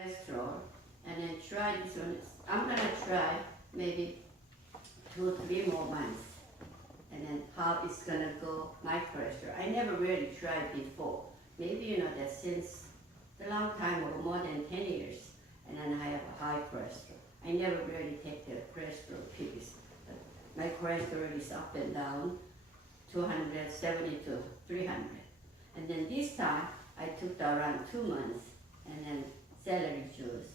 cholesterol, and then try this one. I'm gonna try maybe 2-3 more months, and then how it's gonna go my cholesterol. I never really tried before. Maybe you know that since a long time or more than 10 years, and then I have a high cholesterol. I never really take the cholesterol pills. But my cholesterol is up and down, 270 to 300. And then this time I took around 2 months, and then celery juice,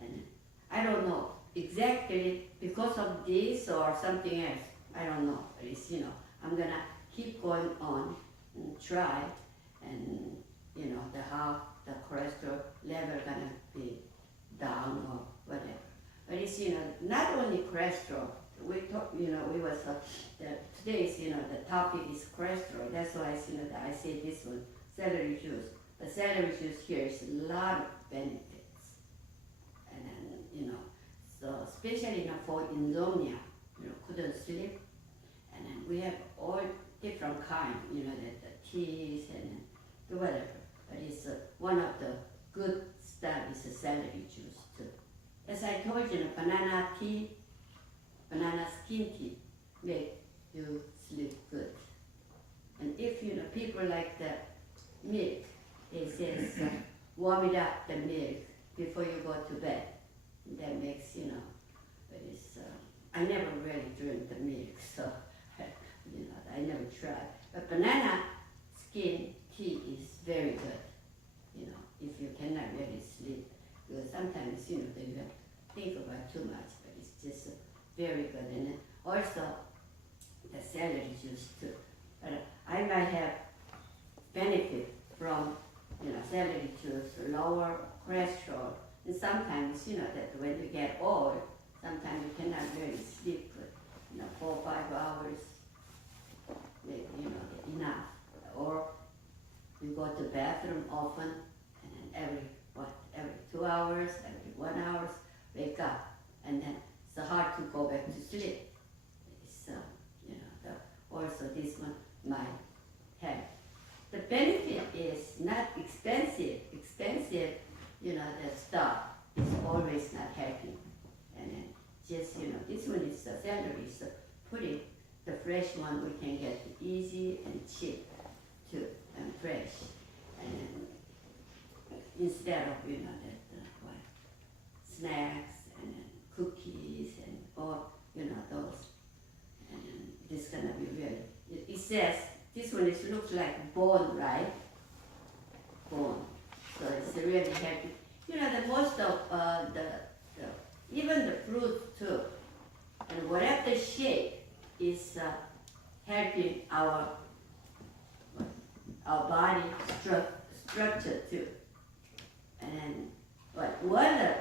and I don't know exactly because of this or something else. I don't know. But it's, you know, I'm gonna keep going on and try, and you know how the cholesterol level gonna be down or whatever. But it's, you know, not only cholesterol. We talk, you know, we was today's, you know, the topic is cholesterol. That's why you know that I say this one, celery juice. The celery juice here is a lot of benefits, and then you know, so especially you know for insomnia, you know, couldn't sleep, and then we have all different kind, you know, the teas and whatever. But it's one of the good stuff is the celery juice too. As I told you, banana tea, banana skin tea make you sleep good. And if you know people like the milk, it says warm it up the milk before you go to bed. That makes, you know, but it's I never really drink the milk, so you know I never tried. But banana skin tea is very good. You know, if you cannot really sleep, because sometimes you know that you have to think about too much, but it's just very good. And then also the celery juice too. But I might have benefit from, you know, celery juice, lower cholesterol, and sometimes you know that when you get old, sometimes you cannot really sleep good. You know, 4 or 5 hours, maybe, you know, enough. Or you go to the bathroom often, and then every 2 hours, every 1 hour, wake up, and then it's hard to go back to sleep. It's, you know, also this one might help. The benefit is not expensive. Expensive, you know, the stuff is always not helping. And then just, you know, this one is the celery, so put it, the fresh one we can get easy and cheap too, and fresh. And then instead of, you know, that snacks and cookies and all, you know, those. And this gonna be really, it says, this one is looks like bone, right? Bone. So it's really healthy. You know, the most of even the fruit too, and whatever the shape is helping our body structure too. And then, but walnut,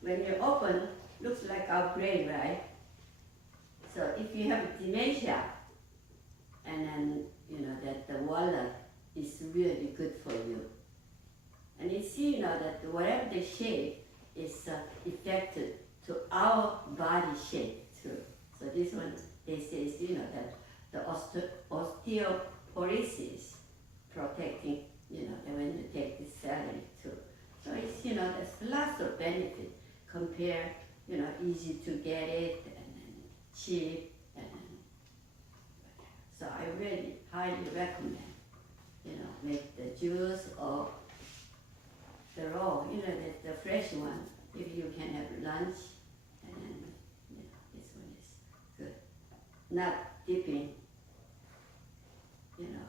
when you open, looks like our brain, right? So if you have dementia, and then you know that the walnut is really good for you. And you see, you know, that whatever the shape is affected to our body shape too. So this one, they say, you know, that the osteoporosis protecting, you know, when you take this celery too. So it's, you know, there's lots of benefit compared, you know, easy to get it and cheap. And so I really highly recommend, you know, make the juice or the raw, you know, the fresh one, if you can have lunch, and then, you know, this one is good. Not dipping, you know,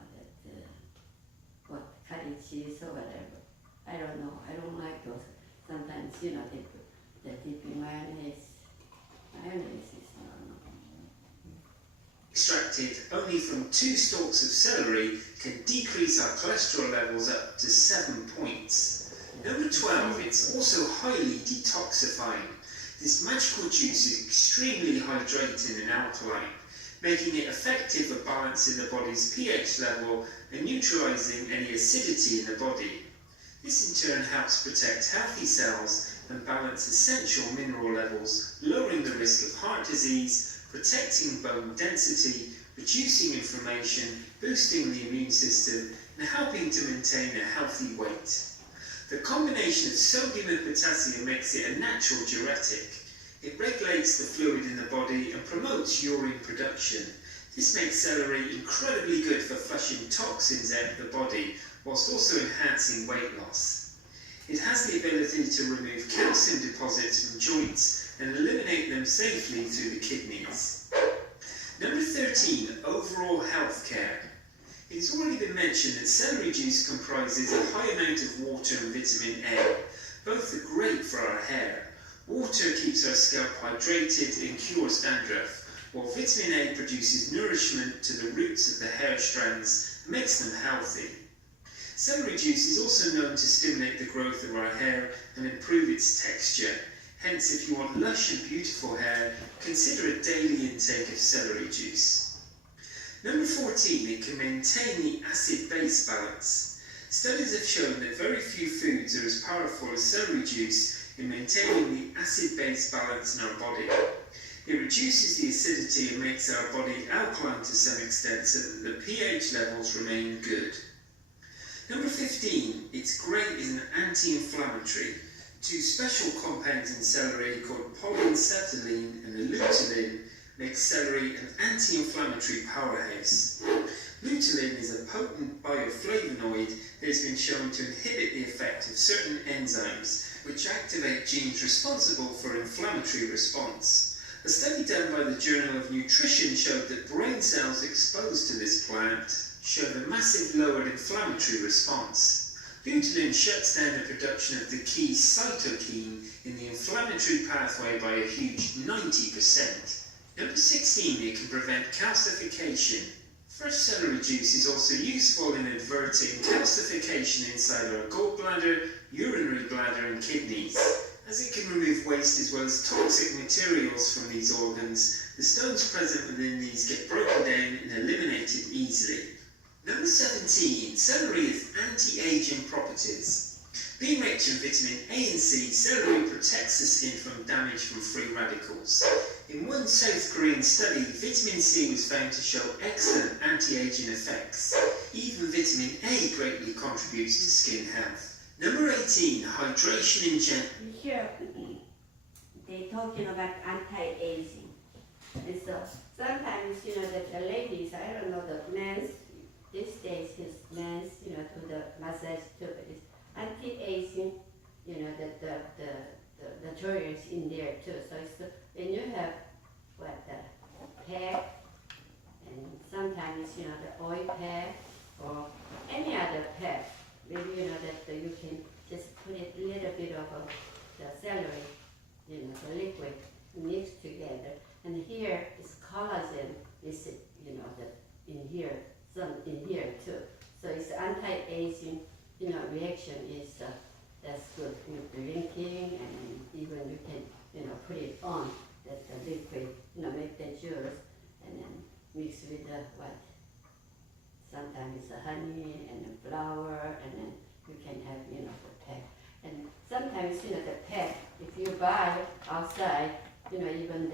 what, cottage cheese or whatever. I don't know, I don't like those. Sometimes, you know, they put the dipping mayonnaise. Mayonnaise is normal. Extracted only from 2 stalks of celery can decrease our cholesterol levels up to 7 points. Number 12, it's also highly detoxifying. This magical juice is extremely hydrating and alkaline, making it effective at balancing the body's pH level and neutralizing any acidity in the body. This in turn helps protect healthy cells and balance essential mineral levels, lowering the risk of heart disease, protecting bone density, reducing inflammation, boosting the immune system, and helping to maintain a healthy weight. The combination of sodium and potassium makes it a natural diuretic. It regulates the fluid in the body and promotes urine production. This makes celery incredibly good for flushing toxins out of the body, whilst also enhancing weight loss. It has the ability to remove calcium deposits from joints and eliminate them safely through the kidneys. Number 13, overall health care. It has already been mentioned that celery juice comprises a high amount of water and vitamin A. Both are great for our hair. Water keeps our scalp hydrated and cures dandruff, while vitamin A produces nourishment to the roots of the hair strands and makes them healthy. Celery juice is also known to stimulate the growth of our hair and improve its texture. Hence, if you want lush and beautiful hair, consider a daily intake of celery juice. Number 14, it can maintain the acid-base balance. Studies have shown that very few foods are as powerful as celery juice in maintaining the acid-base balance in our body. It reduces the acidity and makes our body alkaline to some extent so that the pH levels remain good. Number 15, it's great as an anti-inflammatory. Two special compounds in celery called polyacetylene and luteolin make celery an anti-inflammatory powerhouse. Luteolin is a potent bioflavonoid that has been shown to inhibit the effect of certain enzymes which activate genes responsible for inflammatory response. A study done by the Journal of Nutrition showed that brain cells exposed to this plant showed a massive lowered inflammatory response. Luteolin shuts down the production of the key cytokine in the inflammatory pathway by a huge 90%. Number 16, it can prevent calcification. Fresh celery juice is also useful in averting calcification inside our gallbladder, urinary bladder and kidneys. As it can remove waste as well as toxic materials from these organs, the stones present within these get broken down and eliminated easily. Number 17, celery has anti-aging properties. Being rich in vitamin A and C, celery protects the skin from damage from free radicals. In one South Korean study, vitamin C was found to show excellent anti-aging effects. Even vitamin A greatly contributes to skin health. Number 18, hydration in general. Here, they're talking about anti-aging. And so sometimes, that the ladies, I don't know, the men's, these days, his men's, to the massage too, but it's anti-aging, the materials in there too. So it's when you have the pack, and sometimes the oil pack or any other pack, maybe that you can just put a little bit of the celery, the liquid mixed together, and here is collagen. Is in here, some in here too. So it's anti-aging. Reaction is that's good with drinking, and even you can put it on the liquid, make the juice, and then mix with the what? Sometimes it's honey and the flour, and then you can have the pack. And sometimes the pack, if you buy outside, even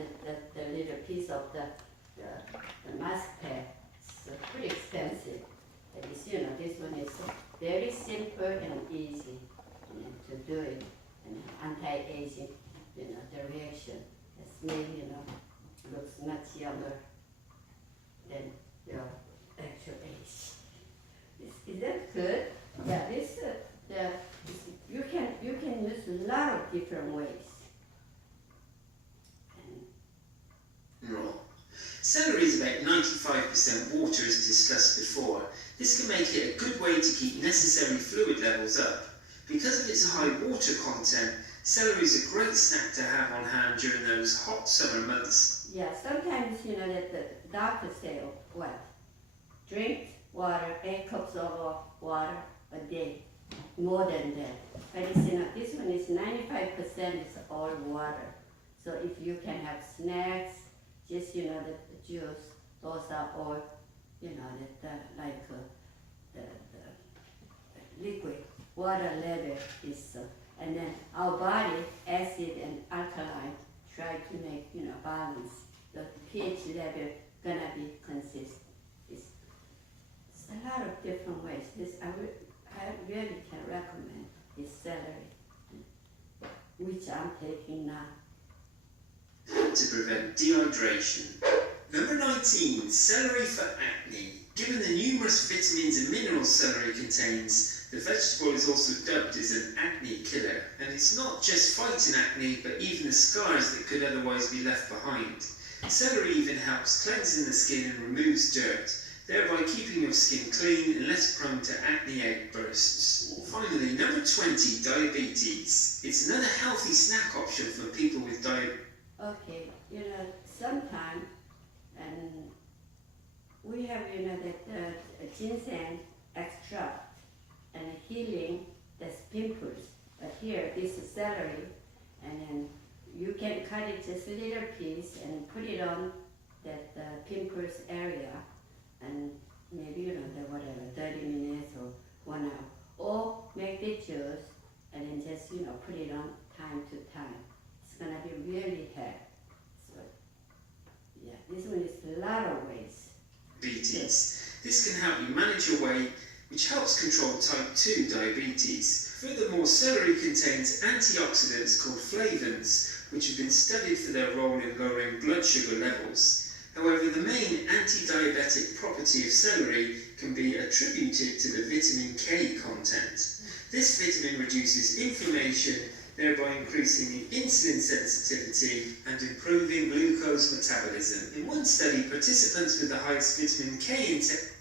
the little piece of the mask pack, it's pretty expensive. But it's this one is very simple and easy to do it, and anti-aging, the reaction has made looks much younger than your actual age. Is that good? Yeah, you can use a lot of different ways. Raw. Celery is about 95% water as discussed before. This can make it a good way to keep necessary fluid levels up. Because of its high water content, celery is a great snack to have on hand during those hot summer months. Yeah, sometimes that the doctors say, what? Drink water, 8 cups of water a day, more than that. But it's, this one is 95% is all water. So if you can have snacks, just the juice, those are all the liquid water level is, and then our body, acid and alkaline, try to make balance. The pH level gonna be consistent. It's a lot of different ways. I really can recommend is celery, which I'm taking now. To prevent dehydration. Number 19, celery for acne. Given the numerous vitamins and minerals celery contains, the vegetable is also dubbed as an acne killer. And it's not just fighting acne, but even the scars that could otherwise be left behind. Celery even helps cleansing the skin and removes dirt, thereby keeping your skin clean and less prone to acne outbursts. Finally, number 20, diabetes. It's another healthy snack option for people with diabetes. Okay, sometimes, and we have, that ginseng extract and healing the pimples. But here, this is celery, and then you can cut it just a little piece and put it on that pimples area, and maybe, the whatever, 30 minutes or 1 hour. Or make the juice, and then just, put it on time to time. It's gonna be really help. So, yeah, this one is a lot of ways. Diabetes. This can help you manage your weight, which helps control type 2 diabetes. Furthermore, celery contains antioxidants called flavonoids, which have been studied for their role in lowering blood sugar levels. However, the main anti-diabetic property of celery can be attributed to the vitamin K content. This vitamin reduces inflammation, thereby increasing the insulin sensitivity and improving glucose metabolism. In one study, participants with the highest vitamin K intake,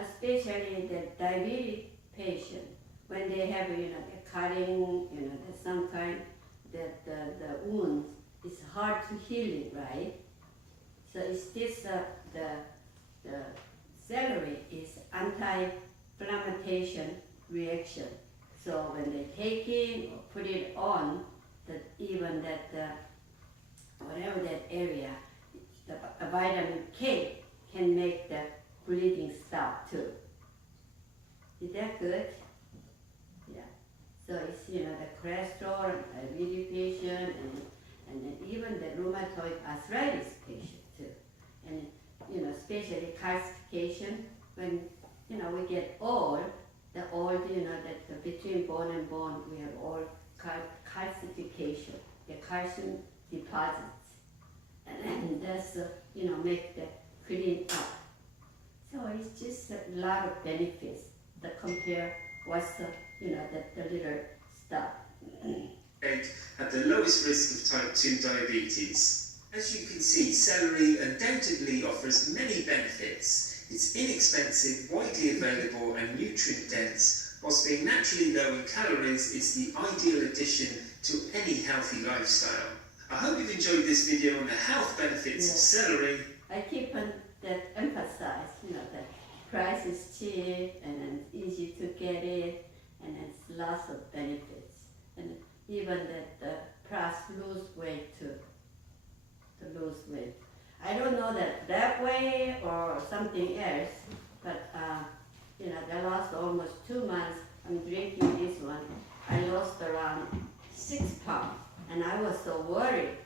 especially the diabetic patient, when they have, the cutting, some kind, that the wound is hard to heal it, right? So it's this, the celery is anti-inflammation reaction. So when they take it or put it on, that even that, whatever that area, the vitamin K can make the bleeding stop too. Is that good? Yeah. So it's, the cholesterol, diabetes patient, and then even the rheumatoid arthritis patient too. And, especially calcification, when, we get old, that between bone and bone, we have all calcification, the calcium deposits. And that's, make the clean up. So it's just a lot of benefits that compare what's the little stuff. at the lowest risk of type 2 diabetes. As you can see, celery undoubtedly offers many benefits. It's inexpensive, widely available and nutrient-dense, whilst being naturally low in calories, it's the ideal addition to any healthy lifestyle. I hope you've enjoyed this video on the health benefits of celery. I keep on that emphasize, that price is cheap and it's easy to get it, and it's lots of benefits. And even that plus lose weight too. To lose weight. I don't know that way or something else, but I lost almost 2 months. I'm drinking this one. I lost around 6 pounds, and I was so worried.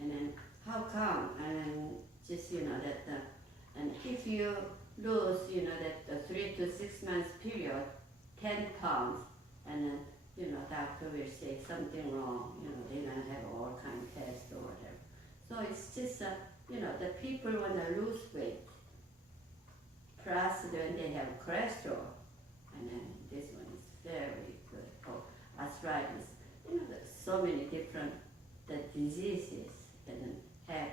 And then how come? And then just and if you lose that 3 to 6 months period, 10 pounds, and then doctor will say something wrong. They're gonna have all kind of tests or whatever. So it's just the people want to lose weight, plus when they have cholesterol, and then this one is very good for arthritis. There's so many different diseases and have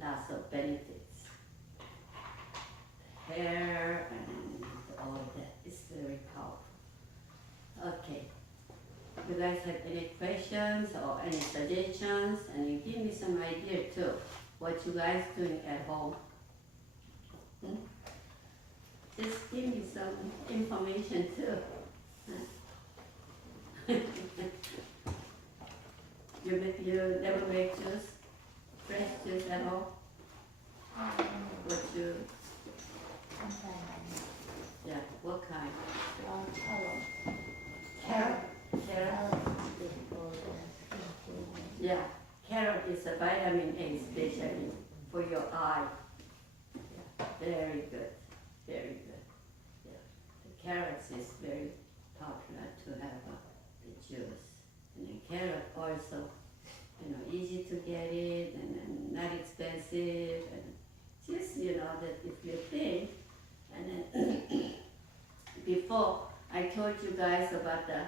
lots of benefits. Hair and all that is very powerful. Okay. You guys have any questions or any suggestions, and you give me some idea too, what you guys doing at home. Just give me some information too. You never make juice, fresh juice at home? What you? Yeah, what kind? Carrot. Carrot. Yeah, carrot is a vitamin A especially for your eye. Yeah, very good, very good. Yeah, the carrots is very popular to have the juice. And then carrot also, easy to get it and then not expensive and just, that if you think. And then before I told you guys about the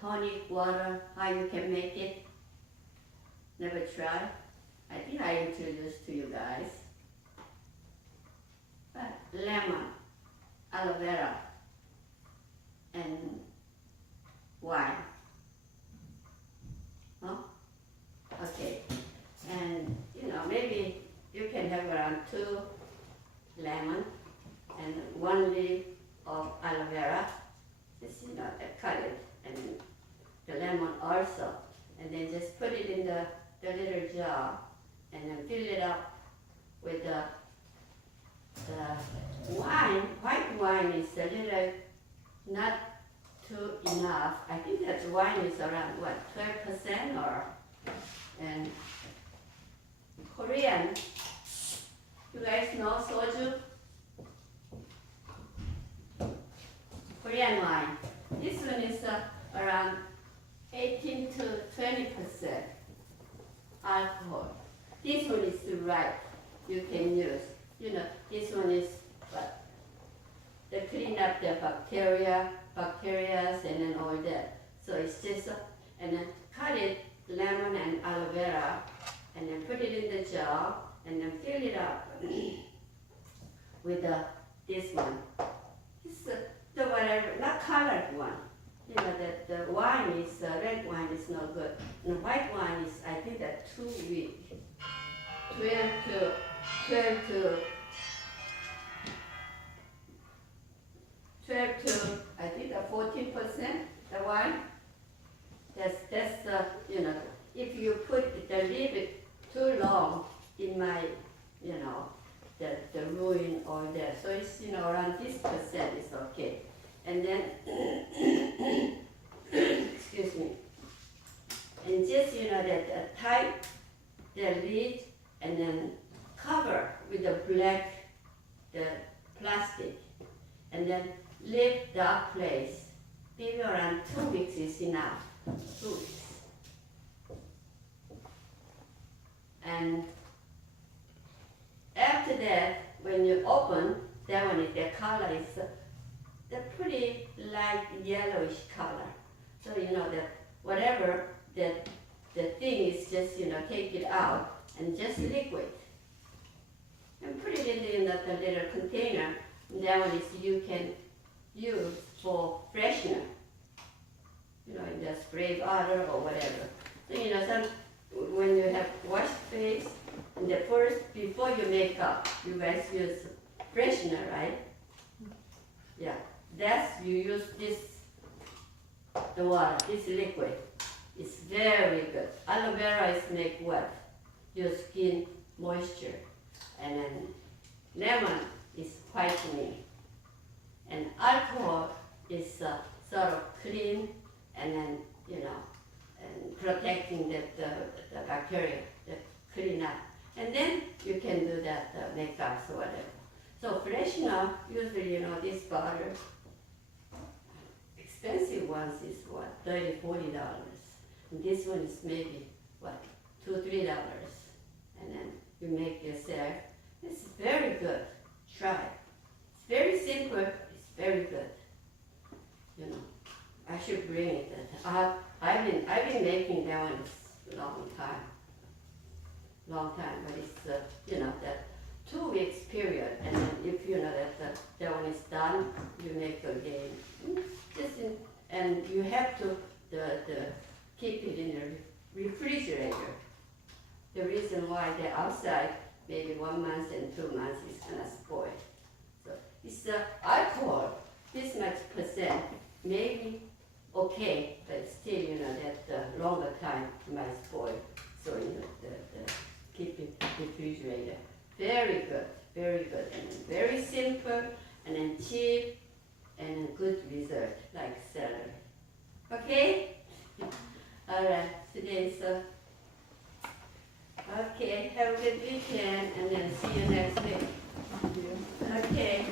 tonic water, how you can make it. Never tried? I think I introduced to you guys. But lemon, aloe vera, and wine. Huh? Okay. And maybe you can have around 2 lemon and 1 leaf of aloe vera. Just cut it, and the lemon also. And then just put it in the little jar and then fill it up with the wine. White wine is a little not too enough. I think that wine is around 12% or, and Korean. You guys know soju? Korean wine. This one is around 18 to 20% alcohol. This one is right. You can use. This one is what? They clean up the bacteria, and then all that. So it's just, and then cut it, lemon and aloe vera, and then put it in the jar, and then fill it up with this one. It's the whatever, not colored one. That the wine is, red wine is no good. And white wine is, I think that 2 weeks. 12 to, I think 14%, the wine. That's the, if you leave it too long, it might, the ruin all that. So it's, around this percent is okay. And then, excuse me, and just, that tie the lid and then cover with the plastic, and then leave dark place. Maybe around 2 weeks is enough. 2 weeks. And after that, when you open, that one is the color is the pretty light yellowish color. So that whatever the thing is, just take it out and just liquid. And put it in the little container. And that one is you can use for freshener. In the spray bottle or whatever. So when you have washed face, and before you make up, you guys use freshener, right? Yeah. You use this, the water, this liquid. It's very good. Aloe vera is make what? Your skin moisture. And then lemon is whitening. And alcohol is sort of clean and then, and protecting the bacteria, the clean up. And then you can do that makeup or whatever. So freshener, usually, this bottle, expensive ones is what, $30, $40. And this one is maybe, what, $2, $3. And then you make yourself. It's very good. Try it. It's very simple. It's very good. I should bring it. I've been making that one a long time, but it's that 2 weeks period, and then if that one is done, you make again. And you have to keep it in the refrigerator. The reason why they're outside, maybe 1 month and 2 months is gonna spoil. So it's alcohol, this much percent, maybe okay, but still, that longer time might spoil. So, keep it refrigerator. Very good, and very simple, and then cheap, and good result, like celery. Okay? All right, today's, okay, have a good weekend, and then see you next week. Okay.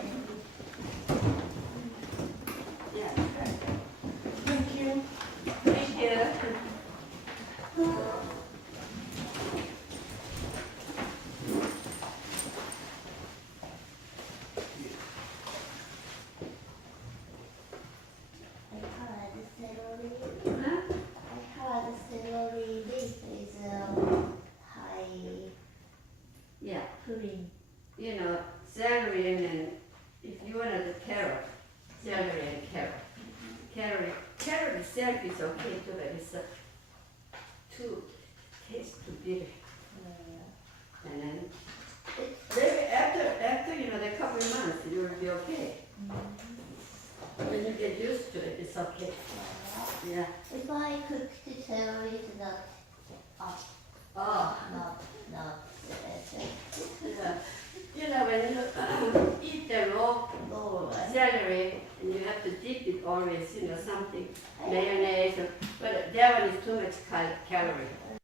Yeah. Thank you. Huh? I had celery. This is high Yeah, protein. you know, celery and if you wanted a carrot, celery and carrot. Carrot itself is okay too, but it's too tastes too bitter. And then maybe after you know the couple of months you will be okay. When you get used to it, it's okay. Yeah. If I cook the celery, it's not Oh, not yeah. You know when you eat the raw celery and you have to dip it always, you know, something mayonnaise, but that one is too much calorie.